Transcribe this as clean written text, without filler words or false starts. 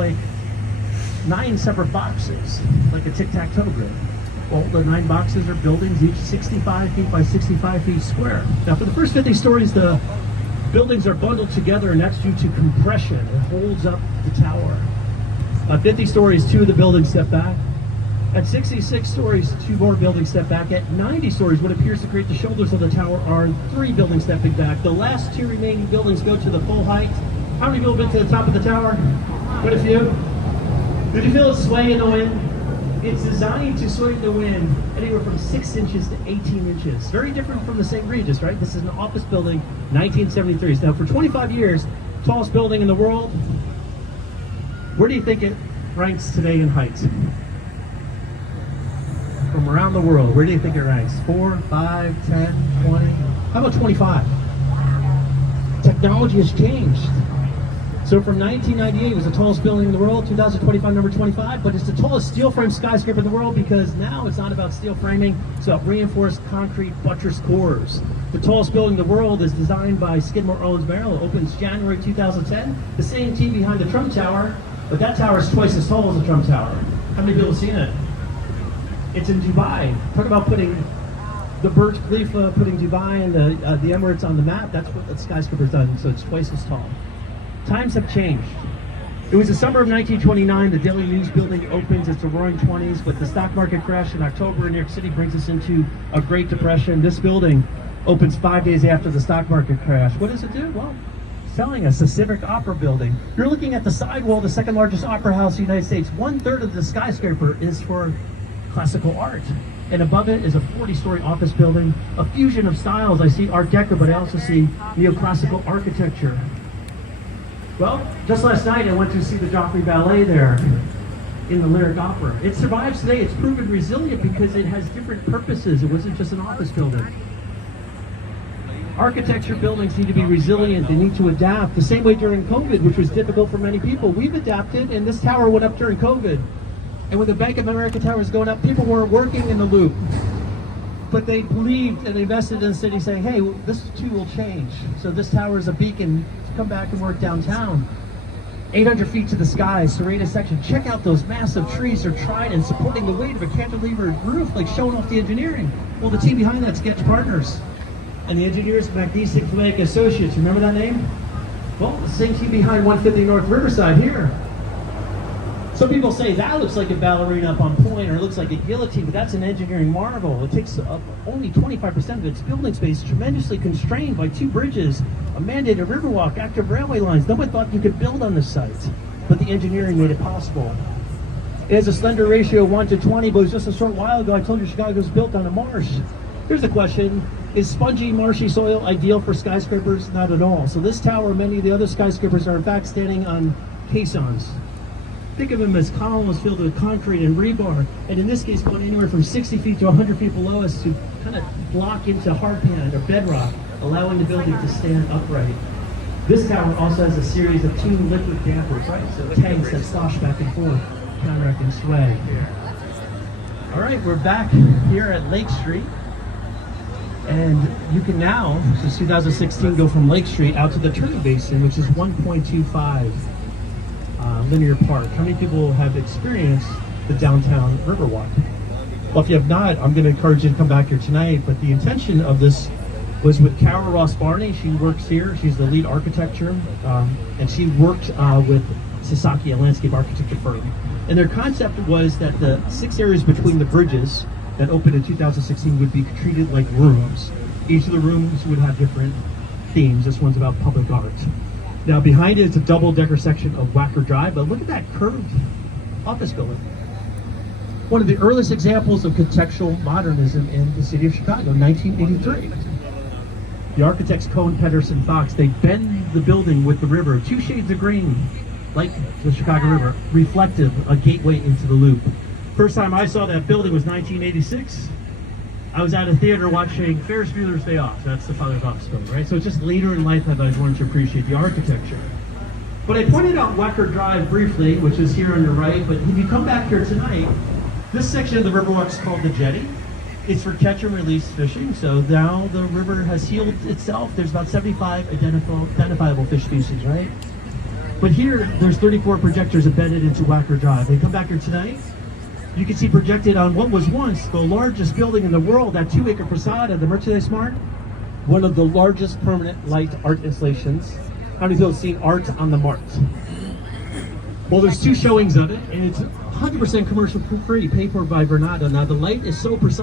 like 9 separate boxes, like a tic-tac-toe grid. Well, the 9 boxes are buildings, each 65 feet by 65 feet square. Now, for the first 50 stories, the buildings are bundled together, and that's due to compression. It holds up the tower. At 50 stories, 2 of the buildings step back. At 66 stories, 2 more buildings step back. At 90 stories, what appears to create the shoulders of the tower are 3 buildings stepping back. The last 2 remaining buildings go to the full height. How many people have been to the top of the tower? Quite a few. Did you feel it sway in the wind? It's designed to sway in the wind anywhere from 6 inches to 18 inches. Very different from the St. Regis, right? This is an office building, 1973. Now, for 25 years, tallest building in the world. Where do you think it ranks today in height? From around the world, where do you think it ranks? 4, 5, 10, 20? How about 25? Technology has changed. So from 1998, it was the tallest building in the world, 2025, number 25, but it's the tallest steel frame skyscraper in the world because now it's not about steel framing, it's about reinforced concrete buttress cores. The tallest building in the world is designed by Skidmore, Owens, Merrill. It opens January 2010. The same team behind the Trump Tower, but that tower is twice as tall as the Trump Tower. How many people have seen it? It's in Dubai. Talk about putting the Burj Khalifa, putting Dubai and the Emirates on the map. That's what the skyscraper's done, so it's twice as tall. Times have changed. It was the summer of 1929. The Daily News building opens. It's the roaring 20s, but the stock market crash in October in New York City brings us into a Great Depression. This building opens 5 days after the stock market crash. What does it do? Well, selling us the Civic Opera building. You're looking at the sidewall, the second largest opera house in the United States. 1/3 of the skyscraper is for classical art. And above it is a 40-story office building, a fusion of styles. I see Art Deco, but I also see neoclassical architecture. Well, just last night I went to see the Joffrey Ballet there in the Lyric Opera. It survives today. It's proven resilient because it has different purposes. It wasn't just an office building. Architecture buildings need to be resilient. They need to adapt. The same way during COVID, which was difficult for many people. We've adapted, and this tower went up during COVID. And when the Bank of America tower was going up, people weren't working in the loop. But they believed and invested in the city saying, hey, this too will change. So this tower is a beacon to come back and work downtown. 800 feet to the sky, serrated section. Check out those massive trees. They're trident supporting the weight of a cantilevered roof, like showing off the engineering. Well, the team behind that, Sketch Partners. And the engineers, Magnetic Fluidic Associates. Remember that name? Well, the same team behind 150 North Riverside here. Some people say that looks like a ballerina up on point, or it looks like a guillotine, but that's an engineering marvel. It takes only 25% of its building space, tremendously constrained by 2 bridges, a mandated riverwalk, active railway lines. Nobody thought you could build on this site, but the engineering made it possible. It has a slender ratio of 1:20, but it was just a short while ago I told you Chicago was built on a marsh. Here's the question: is spongy, marshy soil ideal for skyscrapers? Not at all. So this tower, many of the other skyscrapers, are in fact standing on caissons. Think of them as columns filled with concrete and rebar, and in this case, going anywhere from 60 feet to 100 feet below us to kind of block into hardpan or bedrock, allowing the building to stand upright. This tower also has a series of 2 liquid dampers, right? So tanks that slosh back and forth, counteracting sway. All right, we're back here at Lake Street, and you can now, since 2016, go from Lake Street out to the Turner Basin, which is 1.25. Linear Park. How many people have experienced the downtown Riverwalk? Well, if you have not, I'm going to encourage you to come back here tonight, but the intention of this was with Carol Ross Barney. She works here. She's the lead architecture, and she worked with Sasaki, a landscape architecture firm. And their concept was that the 6 areas between the bridges that opened in 2016 would be treated like rooms. Each of the rooms would have different themes. This one's about public art. Now behind it is a double-decker section of Wacker Drive, but look at that curved office building. One of the earliest examples of contextual modernism in the city of Chicago, 1983. The architects Cohen, Pedersen, Fox, they bend the building with the river, 2 shades of green, like the Chicago River, reflective, a gateway into the loop. First time I saw that building was 1986. I was at a theater watching Ferris Bueller's Day Off. That's the father's office building, right? So it's just later in life that I wanted to appreciate the architecture. But I pointed out Wacker Drive briefly, which is here on the right, but if you come back here tonight, this section of the Riverwalk is called the Jetty. It's for catch and release fishing, so now the river has healed itself. There's about 75 identifiable fish species, right? But here, there's 34 projectors embedded into Wacker Drive. They come back here tonight. You can see projected on what was once the largest building in the world, that 2-acre facade of the Merchandise Mart, one of the largest permanent light art installations. How many people have seen art on the Mart? Well, there's 2 showings of it, and it's 100% commercial free, paid for by Vernado. Now, the light is so precise.